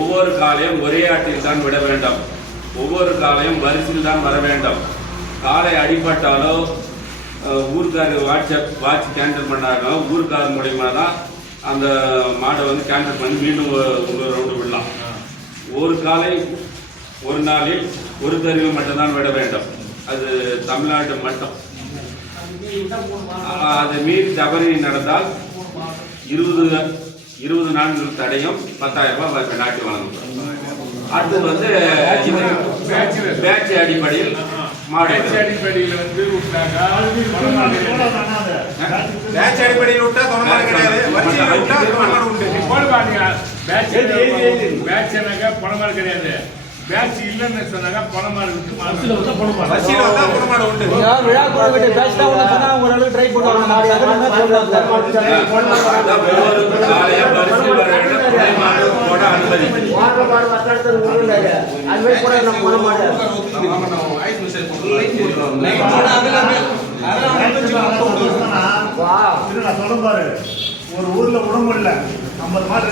ஒவ்வொரு காலையும் ஒரே ஆட்டில் தான் விட வேண்டும். ஒவ்வொரு காலையும் வரிசையில் தான் வர வேண்டும். காலை அடிபட்டாலோ ஊருக்காரர் வாட்ச் கேன்சல் பண்ணாங்களோ ஊருக்காரர் மூலியமா தான் அந்த மாடை வந்து கேன்சல் பண்ணி மீண்டும் ஒரு ரவுண்டு விடலாம். ஒரு காலை ஒரு நாளில் ஒரு தருவி மட்டும்தான் விட வேண்டும். அது தமிழ்நாட்டு மட்டும். அதை மீறி தவறி நடந்தால் 20 நாட்கள் தடையும் 10,000 ரூபாய் நாட்டி வழங்கும். அது வந்து பேட்ச் அடிப்படையில் அடிப்படையில் வந்து விட்டாங்க. பேட்ச் அடிப்படையில் விட்டா தொணமாடு கிடையாது. வரிசையில் விட்டா தொணமாடு உண்டு. பேட்ச்னாக்க பணமாடு கிடையாது. பேட்ச் இல்லைன்னு சொன்னாங்க பணமாடு இருக்கு. வரிசையில் வந்தா தொணமாடு உண்டு. விழா கோவிட் பேட்ச் தான் வந்து சொன்னா ஒரு அளவு ட்ரை பண்ணுவாங்க. ஒவ்வொரு காலையும் வரிசையில் வர வேண்டும். மாடு போட அனுமதி. ஒரு ஊர்ல உடம்பு இல்ல 50 மாடு